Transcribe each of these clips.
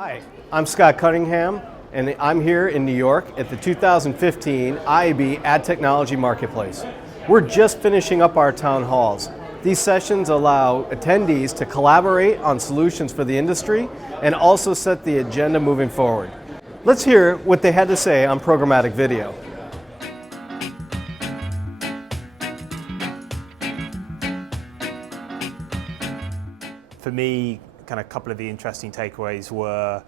Hi, I'm Scott Cunningham, and I'm here in New York at the 2015 IAB Ad Technology Marketplace. We're just finishing up our town halls. These sessions allow attendees to collaborate on solutions for the industry and also set the agenda moving forward. Let's hear what they had to say on programmatic video. For me, kind of a couple of the interesting takeaways were,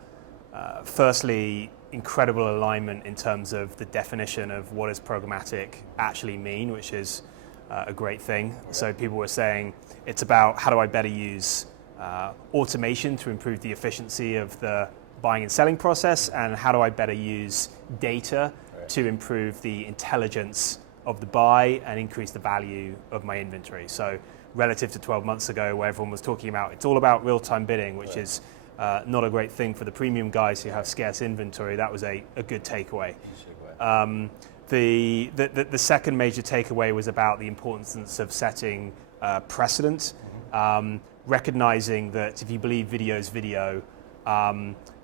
firstly, incredible alignment in terms of the definition of what does programmatic actually mean, which is a great thing. So people were saying it's about how do I better use automation to improve the efficiency of the buying and selling process, and how do I better use data to improve the intelligence of the buy and increase the value of my inventory. So relative to 12 months ago where everyone was talking about it's all about real-time bidding, which is not a great thing for the premium guys who have scarce inventory. That was a good takeaway. The second major takeaway was about the importance of setting precedent, recognizing that if you believe video is video,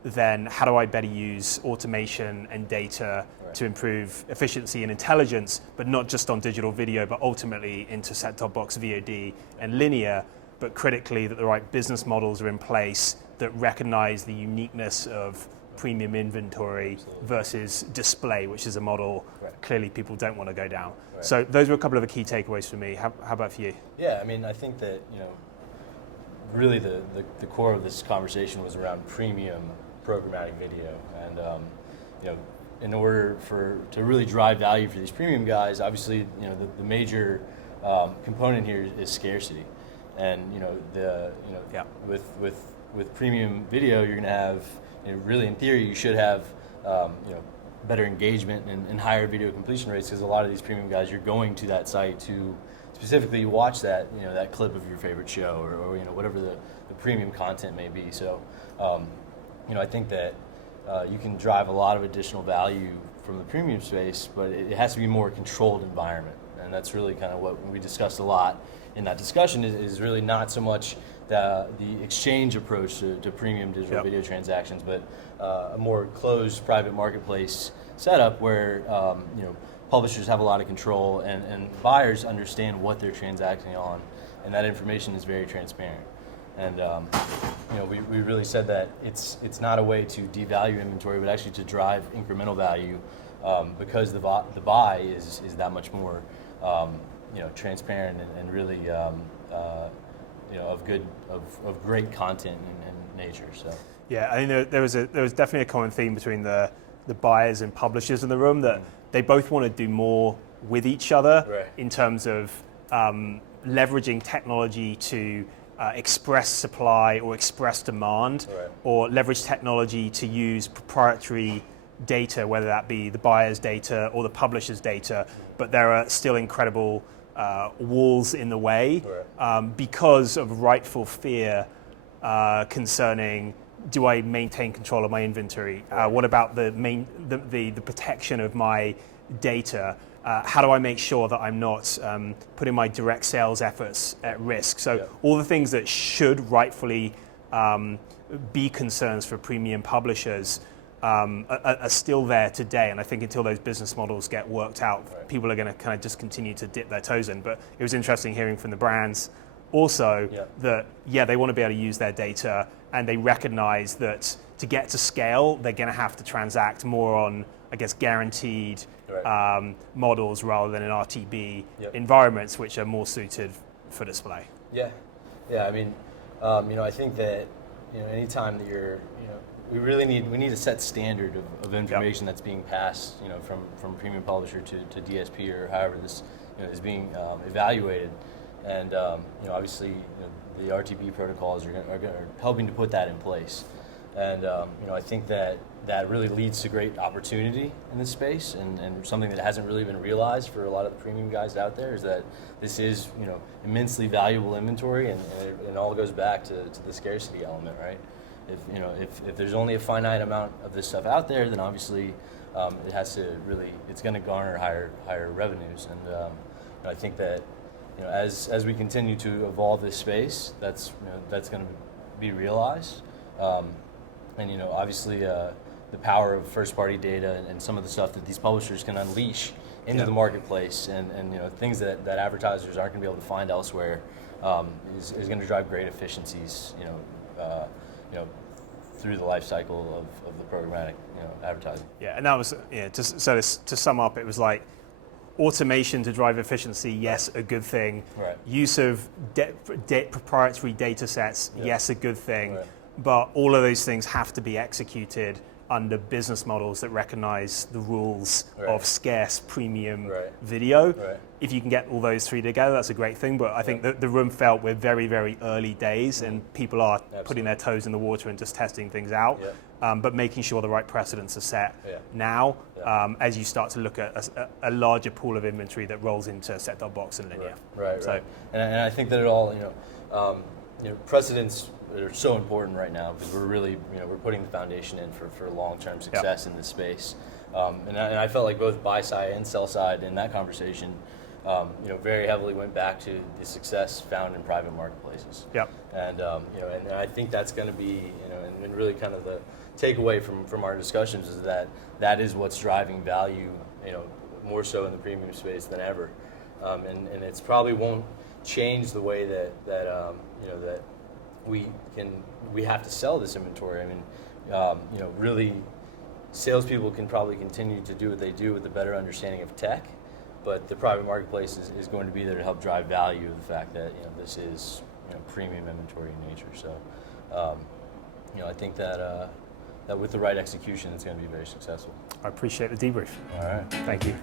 then how do I better use automation and data to improve efficiency and intelligence, but not just on digital video, but ultimately into set-top box VOD and linear, but critically that the right business models are in place that recognize the uniqueness of premium inventory versus display, which is a model clearly people don't want to go down. So those were a couple of the key takeaways for me. How about for you? Yeah, I mean, I think that, really the core of this conversation was around premium programmatic video, and in order to really drive value for these premium guys, obviously the major component here is scarcity, and with premium video you're going to have really in theory you should have better engagement and higher video completion rates, because a lot of these premium guys, you're going to that site to specifically watch that that clip of your favorite show or whatever the premium content may be. So I think that you can drive a lot of additional value from the premium space, but it has to be a more controlled environment, and that's really kind of what we discussed a lot in that discussion. Is really not so much the exchange approach to premium digital video transactions, but a more closed private marketplace setup where publishers have a lot of control and buyers understand what they're transacting on, and that information is very transparent. And we really said that it's not a way to devalue inventory, but actually to drive incremental value, because the buy is that much more transparent and really of great content and nature. So yeah, I think there was definitely a common theme between the buyers and publishers in the room, that they both want to do more with each other in terms of leveraging technology to express supply or express demand, or leverage technology to use proprietary data, whether that be the buyer's data or the publisher's data, but there are still incredible walls in the way because of rightful fear concerning, do I maintain control of my inventory? What about the protection of my data? How do I make sure that I'm not putting my direct sales efforts at risk? So all the things that should rightfully be concerns for premium publishers are still there today. And I think until those business models get worked out, people are going to kind of just continue to dip their toes in. But it was interesting hearing from the brands also that, they want to be able to use their data, and they recognize that to get to scale, they're going to have to transact more on, I guess, guaranteed models rather than in RTB environments, which are more suited for display. Yeah. I mean, I think that anytime that you're, we need a set standard of information that's being passed, from premium publisher to DSP or however this is being evaluated, and obviously the RTB protocols are helping to put that in place. And I think that really leads to great opportunity in this space, and something that hasn't really been realized for a lot of the premium guys out there is that this is immensely valuable inventory, and it all goes back to the scarcity element, right? If there's only a finite amount of this stuff out there, then obviously it's going to garner higher revenues, and I think that as we continue to evolve this space, that's going to be realized. and obviously the power of first-party data and some of the stuff that these publishers can unleash into the marketplace, and things that advertisers aren't going to be able to find elsewhere, is going to drive great efficiencies, through the life cycle of the programmatic advertising. Yeah, and that was to sum up, it was like automation to drive efficiency, yes, a good thing. Right. Use of proprietary data sets, yes, a good thing. Right. But all of those things have to be executed under business models that recognize the rules of scarce premium video. Right. If you can get all those three together, that's a great thing. But I think that the room felt we're very, very early days, and people are putting their toes in the water and just testing things out. But making sure the right precedents are set now, as you start to look at a larger pool of inventory that rolls into set-top box and linear. Right. And I think that it all, precedents are so important right now, because we're really, we're putting the foundation in for long-term success in this space. And I felt like both buy side and sell side in that conversation, very heavily went back to the success found in private marketplaces. And and I think that's going to be, and really kind of the takeaway from our discussions is that is what's driving value, more so in the premium space than ever. And it's probably won't change the way that we have to sell this inventory. I mean, really, salespeople can probably continue to do what they do with a better understanding of tech, but the private marketplace is going to be there to help drive value of the fact that this is premium inventory in nature. So, I think that with the right execution, it's going to be very successful. I appreciate the debrief. All right, thank you.